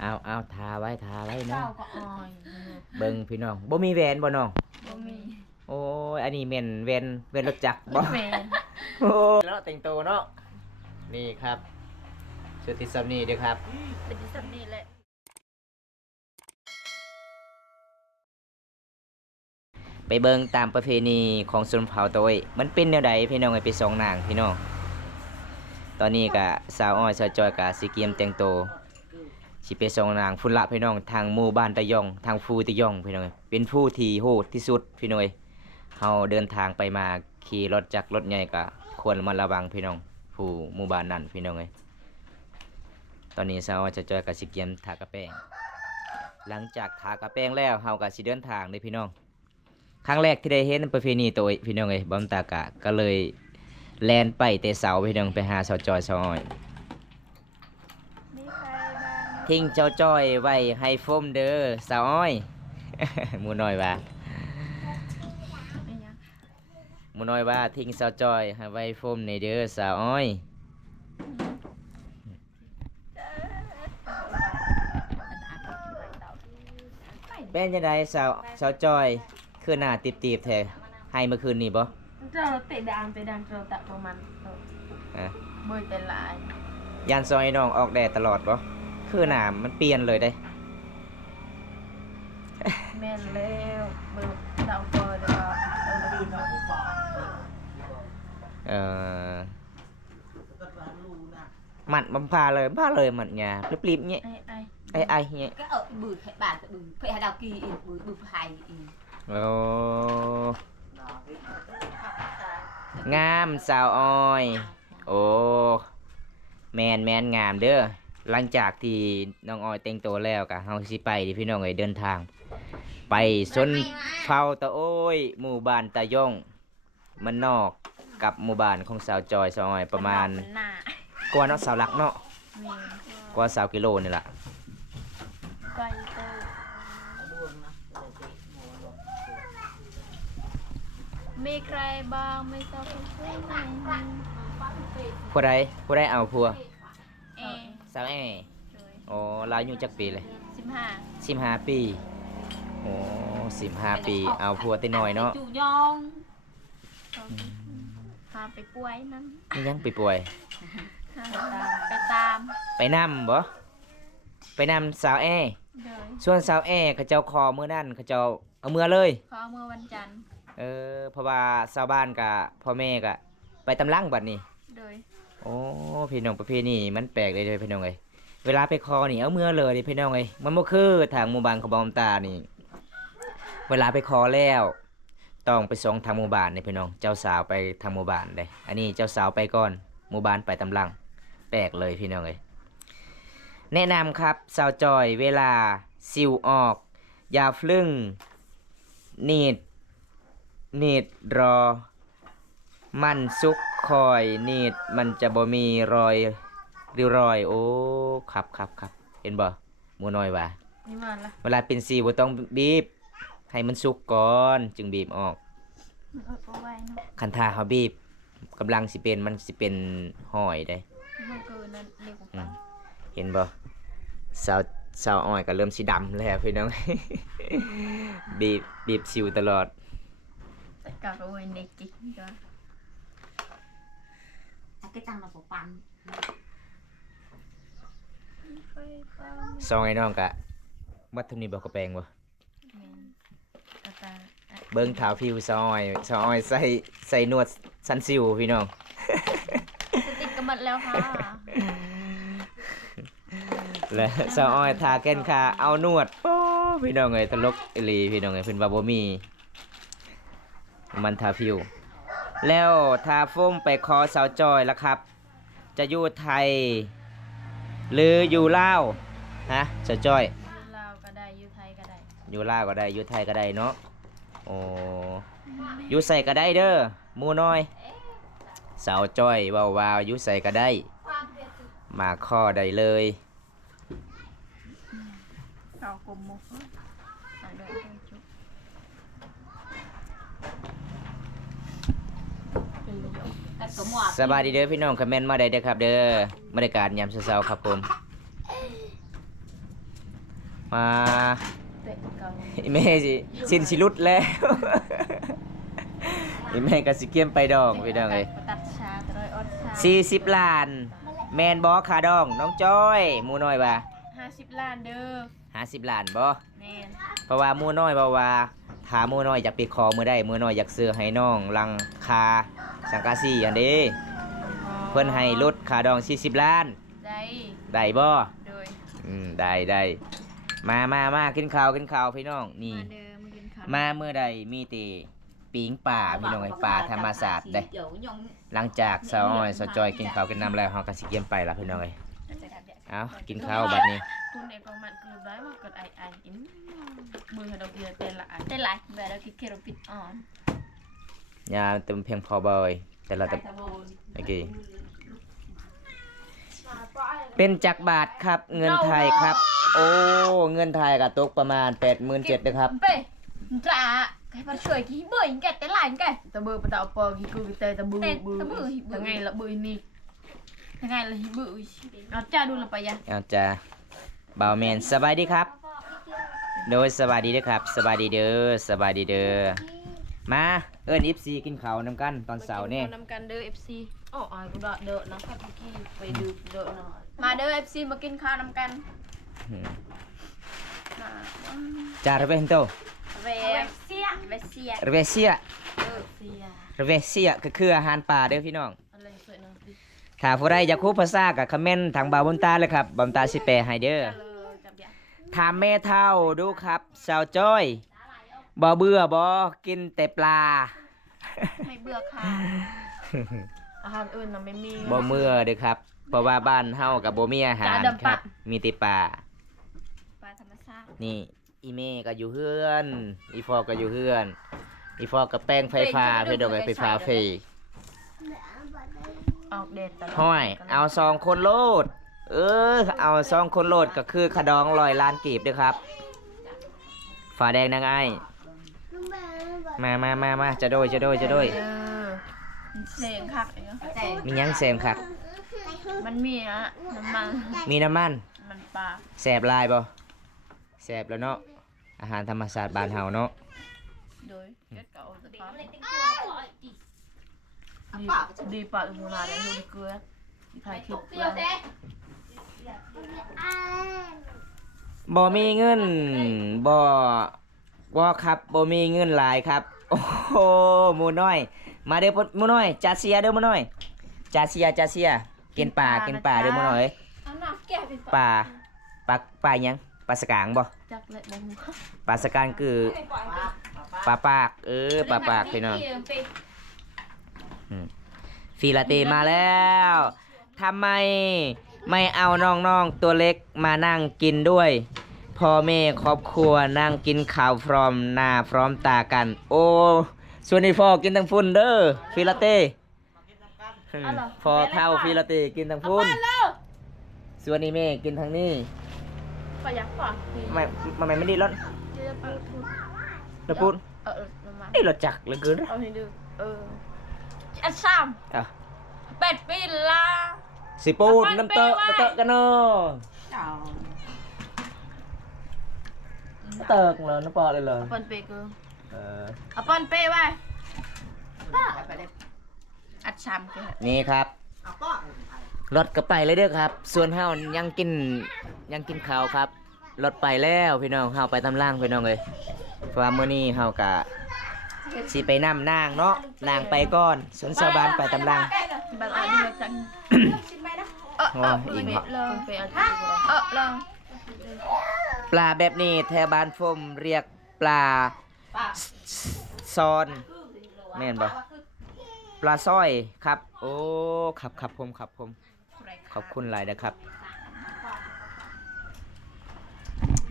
เอาทาไว้เนาะเก้าก็ออยเบิ่งพี่น้องบ่มีแหวนบ่น้องบ่มีโอ้ยอันนี้แม่นแว่นรถจักรบ่แมนโอ้แล้วแต่งตัวเนาะนี่ครับชุดที่ซ้ำนี่เด้อครับ เป็นที่สำนีแหละไปเบิ่งตามประเพณีของชนเผ่าโตยมันเป็นแนวใดพี่น้องไปส่องนางพี่น้องตอนนี้ก็สาวอ้อยสาวจอยก็สิเกียมแต่งตัวสิไปส่องนางพุ่นละพี่น้องทางหมู่บ้านตะยองทางฟูตะยองพี่น้องเป็นผู้ที่โหดที่สุดพี่น้องเฮาเดินทางไปมาขี่รถจักรรถใหญ่ก็ควรระมัดระวังพี่น้องผู้หมู่บ้านนั้นพี่น้องตอนนี้สาวอ้อยสาวจอยก็สิเกียมทากระแป้งหลังจากทากระแป้งแล้วเฮาก็สิเดินทางเด้อพี่น้องครั้งแรกที่ได้เห็นประเพณีตัวพี่น้องบอมตากะก็เลยแลนไปเตะเสาพี่น้องไปหาสาวจอยสาวอ้อยมีใครบ้างทิ้งเจ้าจ้อยไว้ให้ฟมเด้อสาวอ้อย หมูน้อยว่าไม่ยังหมูน้อยว่าทิ้งสาวจ้อยให้ไว้ฟมในเด้อสาวอ้อยเป็นยังไงสาวจอยคือหน้าตีบๆแท้ให้เมื่อคืนนี้บ่เราเตะดังเราตะประมาณเบยแต่ลายยันซอยน้องออกแดดตลอดบ่คือหน้ามันเปลี่ยนเลยได้ แม่นแล้วเบยดาวเบยแล้วเอ่อมันบำพาเลยมันเนี่ยรีบๆเนี่ยไอ้เนี่ยcái ở bự phải bàn bự phải hà đào kỳ bự bự phải โอ้งามสาวอ้อยโอ้แมนงามเด้อหลังจากที่น้องอ้อยแต่งตัวแล้วก็เฮาสิไปดิพี่น้องเดินทางไปชนเผ่าตะโอ้ยหมู่บ้านตะย่องมันนอกกับหมู่บ้านของสาวจอยสาวอ้อยประมาณกว่าเนาะสาวหลักเนาะกว่า20 กิโลนี่ล่ะไกลเตอมีใครบ้างไม่ทราบผู้ไหนผู้ใดเอาผัวเอสาวแอโอ้ลาอายุจักปีเลย15 ปีโอ้15 ปีเอาผัวติน้อยเนาะchủ nhon พาไปป่วยนั้นนี่ยังไปป่วยไปตาม ไปนำบ่ไปนำสาวแอส่วนสาวแอเขาเจ้าคอมื้อนั้นเขาเจ้าเอามือเลยขอเมื่อวันจันทร์เพราะว่าชาวบ้านกับพ่อแม่ก็ไปตำลังบัดนี้โดยโอ้พี่น้องประเพณีมันแปลกเลยพี่น้องเอ้ยเวลาไปคอนี่เอามือเลยพี่น้องเอ้ยมันบ่คือทางหมู่บ้านของบอมตานี่เวลาไปคอแล้วต้องไปส่งทางหมู่บ้านนี่พี่น้องเจ้าสาวไปทางหมู่บ้านเลยอันนี้เจ้าสาวไปก่อนหมู่บ้านไปตำลังแปลกเลยพี่น้องเอ้ยแนะนำครับสาวจอยเวลาสิวออกอย่าฟลึ่งนีดรอมันซุกคอยนีดมันจะบ่มีรอยริ้วรอยโอ้ครับเห็นบ่หมูน้อยว่านี่มาละเวลาเป็นสีบ่ต้องบีบให้มันสุกก่อนจึงบีบออกคันทาเฮาบีบกำลังสิเป็นมันสิเป็นห้อยได้เห็นบ่สาวอ้อยก็เริ่มสีดำแล้วพี่น้อง บีบสิวตลอดแต่กะโอ้ยเด็กจิกจ้ะ cái tăng là của pan ซองไอ้น้องกะมัดทุนี้บ่กระแปงบ่เบิ่งเท้าผิวซอยใส่นวดสันซิวพี่น้องติดกันหมดแล้วค่ะและซอยทาแก้นขาเอานวดโอ้พี่น้องเอ้ยตลกอีหลีพี่น้องเอ้ยเพิ่นว่าบ่มีมันทาผิวแล้วทาโฟมไปคอสาวจอยแล้วครับจะอยู่ไทยหรืออยู่ลาวฮะสาวจอยอยู่ลาวก็ได้อยู่ไทยก็ได้อยู่ลาวก็ได้อยู่ไทยก็ได้เนาะโอ้อยู่ใส่ก็ได้เด้อหมู่น้อยสาวจอยเว้าอยู่ใส่ก็ได้มาข้อได้เลยเอากลมมุกสบายดีเด้อพี่น้องคอมเมนต์มาได้เด้อครับเด้อบรรยากาศยามเช้าๆครับผม มา เตะเก่า อีแม่สิสิ้นสิรุดแล้ว อีแม่ก็สิเกียมไปดองพี่น้องเอ้ย ตัดชาตะอยอดชา 40 ล้าน แมนบ่ค่าดองน้องจ้อยหมู่น้อยว่า 50 ล้านเด้อ 50 ล้านบ่ แม่น เพราะว่าหมู่น้อยบอกว่าถ้าหมู่น้อยอยากไปขอมื้อใดหมู่น้อยอยากซื้อให้น้องลังคาสังกะสีอันเด้เพิ่นให้ลดค่าดอง40 ล้าน ได้ ได้บ่ โดย ได้มากินข้าวพี่น้องนี่ มาเด้อมากินข้าว มาเมื่อใดมีแต่ปิงป่าพี่น้องไอ้ป่าธรรมศาสตร์ได้ หลังจากสาวอ้อยสาวจอยกินข้าวกินน้ำแล้วเฮาก็สิเกียมไปล่ะพี่น้องเอ้ยเอากินข้าวบัดนี้ คุณในประมาณคือได้ว่ากดไออินมือเราเดียวเต้นละเต้นละแบบเราคิดเคโรปิดอ่อน ยาเต็มเพียงพอบ่อยแต่ละแต่โอเคเป็นจักรบาทครับเงินไทยครับ โอ้เงินไทยก็ตกประมาณ 87,000นะครับ เป้จ้าใครมาช่วยกี่เบื่อยังแกเต้นละยังแกตะเบื่อปะตะปอกี่กูเตะตะเบื่อทั้งไงละเบื่อนี่ทั้งไงละหิเบื่อเอาจ้าดูละไปยัง เอาจ้าบ่าวแมนสบายดีครับ โดยสบายดีเด้อครับสบายดีเด้อสบายดีเด้อมาเอิ้น FC กินข้าวนำกันตอนเสาร์นี่ นำกันเด้อ FC อ๋ออ้อยกูดอเด้อนะครับพี่กี้ไปดูเด้อหน่อยมาเด้อ FC มากินข้าวนำกัน จาระเวนโต เวเซียเวเซีย ระเวเซีย เซีย ระเวเซียก็คืออาหารป่าเด้อพี่น้อง อะไรสวยนะพี่ ถ้าผู้ใดอยากรู้ภาษาก็คอมเมนต์ทางบ่าวบุญตาเลยครับบ่าวบุญตาสิแปลให้เด้อ จับยา ถามแม่เฒ่าดูครับสาวจ้อยบ่เบื่อบ่กินแต่ปลา ไม่เบื่อค่ะอาหารอื่นน่ะไม่มี บ่เมื่อเด้อครับ เพราะว่าบ้านเฮากับบ่มีอาหาร จ้าดำ ค ปะ รับ มีแต่ปลา ปลาธรรมชาติ นี่อีเมก็อยู่เฮือน อีฟอก็อยู่เฮือน อีฟอกับแป้งไฟฟ้าเพื่อดอกไฟฟ้าฟรี ออกเดทตลอด ห้อยเอา2 คนโลด เอา2 คนโลดก็คือขะดอง100 ล้านกีบเด้อครับฝาแดงนางไอ้ายมาจะโดย เออเสียงคักเนาะ มีหยังแซมครับ มันมีอะน้ำมัน มีน้ำมัน มันปลา แสบลายบ่แสบแล้วเนาะอาหารธรรมศาสตร์บ้านเฮาเนาะ โดยเกิดกับโอตปลาดีปลาอุโมนาเลยดูเกลือถ่ายคลิปเกลือ บ่มีเงินบ่ครับบ่มีเงินหลายครับ โอ้โหหมูน้อย มาเด้อหมูน้อยจาเซียเด้อหมูน้อยจาเซียกินปลาเด้อหมูน้อย เอาหน้าแก้เป็น ปลาหยังปลาสกางบ่ จักเลยบ่ฮู้ ปลาสกางคือปลาปากปลาปากพี่น้องฟีลาเตมาแล้วทำไมไม่เอาน้องๆตัวเล็กมานั่งกินด้วยพ่อแม่ครอบครัวนั่งกินข้าวพร้อมหน้าพร้อมตากัน โอ้ส่วนนี้พ่อกินทั้งฝุ่นเด้อฟีลาเต้พ่อเท่าฟีลาเต้กินทั้งฝุ่นส่วนนี้แม่กินทั้งนี้ ปลายักษ์ป่ะ ไม่ดีรถ เจอปลาทู รถพูด น้ำมัน นี่รถจักรเหลือเกิน เอาให้ดูอันซ้ อ่ะ ำเป็ดปีลา สิปูนน้ำเตอะกันเนาะเติกเหรอน้ำปอเลยเหรอ เอาปอนเปกู เออ เอาปอนเปไว้อัดซ้ำกัน นี่ครับรถก็ไปเลยเด้อครับ ส่วนเฮายังกินข้าวครับรถไปแล้วพี่น้องเฮาไปตำล่างพี่น้องเลยเพราะว่ามื้อนี้เฮากะสิไปนำนางเนาะนางไปก่อนส่วนชาวบ้านไปตำล่าง บางอันนี้จังอีเม็ดเลยไปอัดลอง ปลาแบบนี้แถวบ้านฟมเรียกปลาซอนแม่นบ่ปลาสร้อยครับโอ้ครับผมขอบคุณหลายนะครับ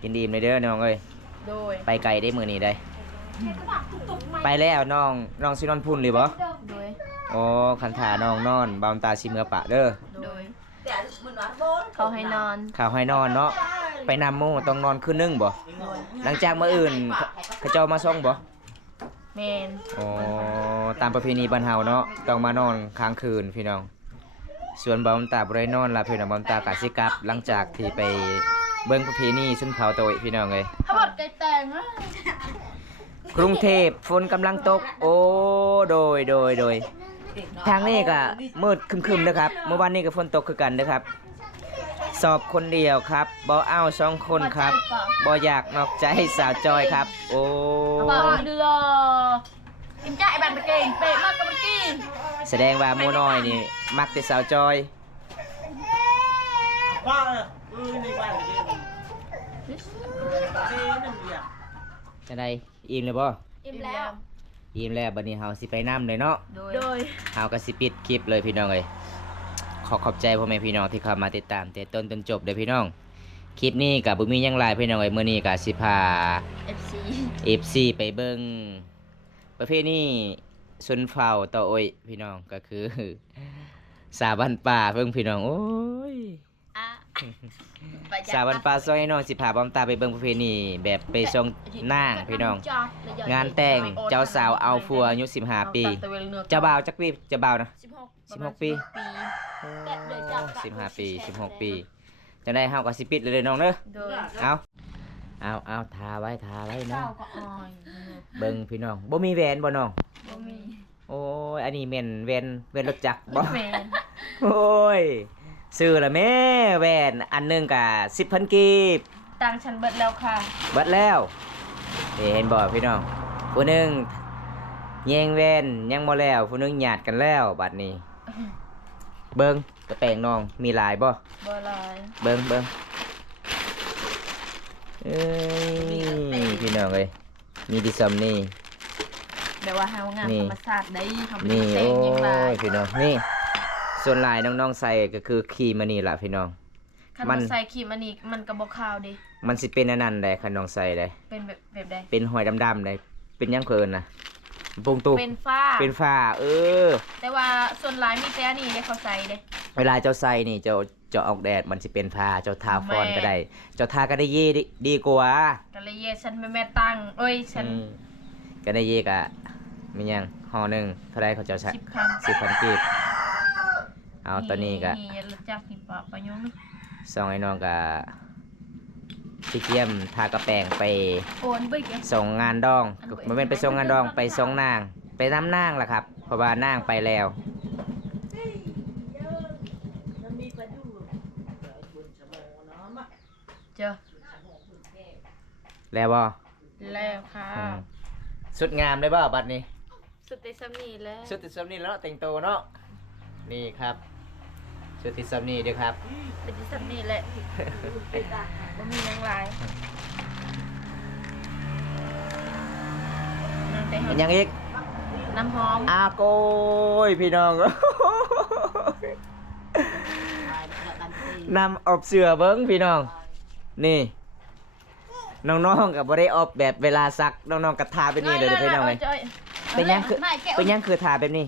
กินดีมเลยเด้อน้องเอ้ย โดย ไปไกลได้มือนี้ได้ไปแล้วน้องสินอนพุ่นหรือบ่ โดย โอ้คันถาน้องนอนบามตาสิเมือปะเด้อ โดยเขาให้นอน ข่าวให้นอนเนาะไปนำหมู่ต้องนอนคืนนึงบ่ โดย หลังจากมื้ออื่นเขาเจ้ามาส่งบ่ แมน อ๋อตามประเพณีบ้านเฮาเนาะต้องมานอนค้างคืนพี่น้องส่วนบามตาบ่ได้นอนล่ะพี่น้องบามตากะสิกลับหลังจากที่ไป เบิ่งประเพณีชนเผ่าโตยพี่น้องเอ้ย ถ้าบดไก่แตงนะ กรุงเทพฝนกำลังตก โอ้โดยทางนี้ก็มืดครึมๆนะครับเมื่อวานนี้ก็ฝนตกคือกันนะครับ สอบคนเดียวครับบ่เอา2คนครับบ่อยากนอกใจสาวจอยครับ โอ้ ปอดรอกินจ่ายแบบไปเก่งเป๊ะมากกับเมื่อกี้ แสดงว่าหมู่น้อยนี่มักแต่สาวจอย ว่านี่บ้านเดียวนี่เดียว จะได้อิ่มเลยบ่ อิ่มแล้ว อิ่มแล้วบัดนี้เฮาสิไปนำเลยเนาะ โดย เฮาก็สิปิดคลิปเลยพี่น้องเอ้ยขอบใจพ่อแม่พี่น้องที่เข้ามาติดตามแต่ต้นจนจบเด้อพี่น้อง คลิปนี้ก็บ่มีหยังหลายพี่น้องเอ้ยมื้อนี้ก็สิพา FC FC ไปเบิ่งประเภทนี้ชนเผ่าต่อโอ้ยพี่น้องก็คือ สาบันป่าเพิ่งพี่น้องโอ้ย อ่ะ สาบันป่าซอยน้องสิพาบอมตาไปเบิ่งประเพณีแบบไปส่งนางพี่น้อง งานแต่งเจ้าสาวเอาผัวอายุ15 ปี เจ้าบ่าวจักปีเจ้าบ่าวนะ 16 ปี15 ปี16 ปีจังได้เฮาก็สิปิดเลยเด้อน้องเด้อ โดย เอาทาไว้เนาะ เจ้าก็อ่อย เบิ่งพี่น้องบ่มีแหวนบ่น้อง บ่มี โอ้ยอันนี้แม่นแหวนรถจักรบ่ แมน โอ้ยซื้อละแม่แหวนอันหนึงก็ 10,000 กีบ ตังค์ฉันเบิดแล้วค่ะ เบิดแล้วเห็นบ่พี่น้องผู้หนึงแย่งแหวนยังบ่แล้วผู้หนึงหยาดกันแล้วบัดนี้ เบิ่งกระแปงน้องมีลายบ่ บ่หลาย เบิ่งเอ้ยพี่น้องเอ้ยมีดิซัมนี่ แบบว่าเฮางาน นี่ ธรรมศาสตร์ได้ทำ นี่ เต็ โอ้ งยังหลาย ยพี่น้องนี่ส่วนลายน้องๆใส่ก็คือครีมอันนี้ล่ะพี่น้อง คัน มั มัน นใส่ครีมอันนี้มันก็บ่ขาวเดิ มันสิเป็นอันนั้นได้คันน้องใส่ได้ เป็นแบบใด เป็นหอยดำๆได้เป็นหยังเพิ่นน่ะปุงตุ เป็นฝ้า เป็นฝ้าอ แต่ว่าส่วนหลายมีแต่อันนี้ได้เขาใส่เด้ เวลาเจ้าใส่นี่เจ้าออกแดดมันสิเป็นผ้าเจ้าทาฟอนก็ได้ เจ้าทาก็ได้เย่ดีกว่า ก็เลยเยฉันแม่ตังเอ้ยฉัน อืมก็ได้เย่กะมีหยังห่อหนึงเท่าไรเขาเจ้าใช้ 10คัน 10,000 กีบเอาตอนนี้ก็ นี่รู้จักนี่ปะปะยง ส่งให้น้องก็สิเกียมทากระแปรงไป โอนเบิกเด้ ส่งงานดองมันเป็นไปส่งงานดองไปส่งนาง ไปน้ำนางล่ะครับ เพราะว่านางไปแล้ว เจอ แล้วบ่ แล้วค่ะ อืมสุดงามเลยบ่บัดนี้ สุดในสำนีแล้ว ชุดติดซัมนี่แล้วเนาะแต่งตัวเนาะนี่ครับชุดติดซัมนี่เด้อครับ เป็นที่สำนีแหละบ่มีหยังหลายนั่นแต่ เป็นหยังอีก น้ำหอม อาโกยพี่น้อง นำอบเสือเบิ้งพี่น้อง นี่น้องๆกับบ่ได้อบแบบเวลาซักน้องๆกับทาเป็นนี่เลยเด้อพี่น้องเลยเป็นหยังคือเป็นหยังคือทาแบบนี้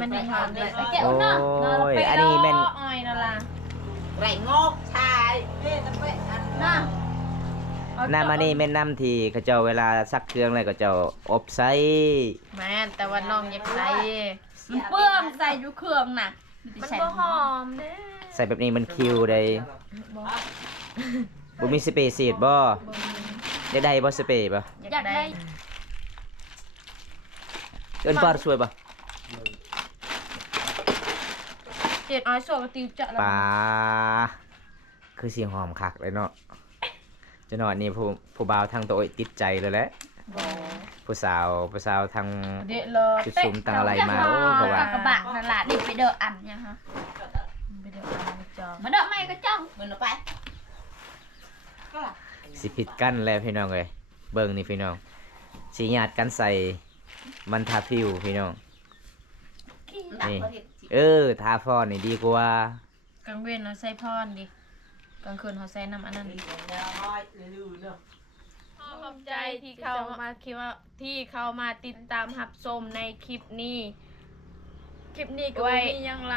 มันนี่หอมเลย โอ้ยอันนี้แม่น อ้อยนั่นล่ะ ไรงอกชายเอ๊ะจะไปอัน น่ะ น้ำอันนี้แม่นน้ำที่เขาเจ้าเวลาซักเครื่องอะไรก็เจ้าอบใส่ แม่นแต่ว่าน้องอยากใส่มันเปื้องใส่อยู่เครื่องน่ะมันบ่หอมเด้ ใส่แบบนี้มันคิวได้ บ่ บ่มีสเปรย์สีดบ่ บ่ ได้ได้บ่สเปรย์บ่ อยากได้ เอิ้นป้าช่วยบ่ เจ็ดอ้อยสวกติวจะแล้ว ปลาคือสีหอมคักเลยเนาะจะนอนนี่ผู้บ่าวทางตัวติดใจเลยแหละ บ่ ผู้สาวทาง เด็ดเลย จุดซุ่มตาอะไรมาโอ้เพราะว่า กระบะนั่นล่ะนี่ไปเด้ออันยังฮะไปเด้ออันจอมาเด้อไม่ก็จ้อง เหมือนเราไปก็ล่ะ สิผิดกันแล้วพี่น้องเลยเบิ่งนี่พี่น้องสีหยาดกันใส่มันทาผิวพี่น้อง นี่ ทาฟอนนี่ดีกว่า กลางเว้นเราใส่พรดิกลางคืนเขาใส่น้ำอันนั้นดิขอบใจที่เขามาคิดว่าที่เขามาติดตามรับชมในคลิปนี้ คลิปนี้ก็บ่มีหยังไร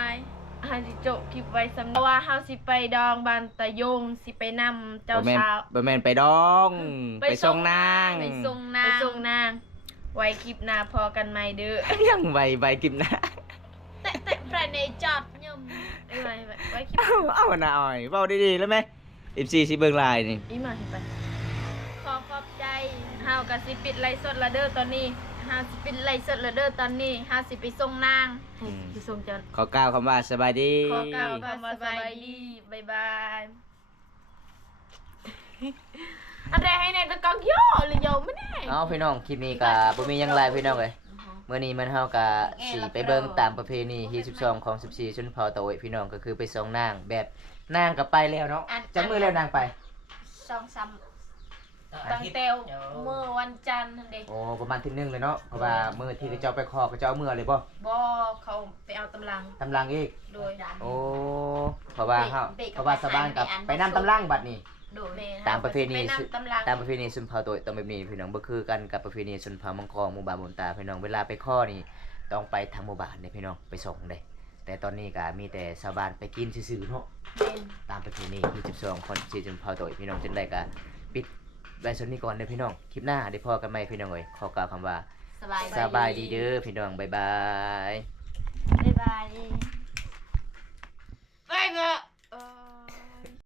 เฮาสิจบคลิปไว้สำหรับว่าเฮาสิไปดองบานตะยงสิไปนำเจ้าสาว บ่แม่นไปดอง ไปส่งนาง ไปส่งนาง ไว้คลิปหน้าพอกันใหม่เด้อ ยังไวกินนะ แต่ภายในจอดยมไว้คลิป เอาหน่าอ้อยเว้าดีๆแล้วไหม FC สิเบิ่งไลน์นี่ อีมาเห็นไปขอขอบใจเฮาก็สิปิดไลฟ์สดละเด้อตอนนี้เฮาสิปิดไลฟ์สดละเด้อตอนนี้เฮาสิไปส่งนางไปส่งเจ้า ขอกล่าวคำว่าสบายดี ขอกล่าวคำว่าสบายดีบ๊ายบายอะไรให้ในตะกอกย่อหรือโยไม่ได้ เอาพี่น้องคลิปนี้ก็บ่มีหยังหลายพี่น้องเอ้ยมื้อนี้มันเฮาก็สิไปเบิ่งตามประเพณีที่12ของ14ชนเผ่าตะโอยพี่น้องก็คือไปส่งนางแบบนางก็ไปแล้วเนาะจักมื้อแล้วนางไป ตั้งแต่เมื่อวันจันทร์นั่นเด็ก โอ้ประมาณที่นึงเลยเนาะเพราะว่ามื้อที่เจ้าไปขอก็เจ้าเอามื้อเลยบ่ บ่เขาไปเอาตำลัง ตำลังอีก โดย โอ้เพราะว่าชาวบ้านกับไปนำตำลังบัดนี้ โดย ตามประเพณี ไปนำตำลัง ตามประเพณีชนเผ่าตัวต้องแบบนี้พี่น้องบ่คือกันกับประเพณีชนเผ่ามังกรหมู่บ้านหมู่ตาพี่น้องเวลาไปข้อนี่ต้องไปทางหมู่บ้านเด้พี่น้องไปส่งเด้แต่ตอนนี้ก็มีแต่ชาวบ้านไปกินซื่อๆเนาะ เป็น ตามประเพณีที่12คน14ชนเผ่าตัวพี่น้องจังได๋ก็ปิดไว้ส่วนนี้ก่อนเด้อพี่น้องคลิปหน้าได้พอกันใหม่พี่น้องเอ้ยขอกล่าวคำว่า สบาย สบายดีเด้อพี่น้องบ๊ายบาย บ๊ายบาย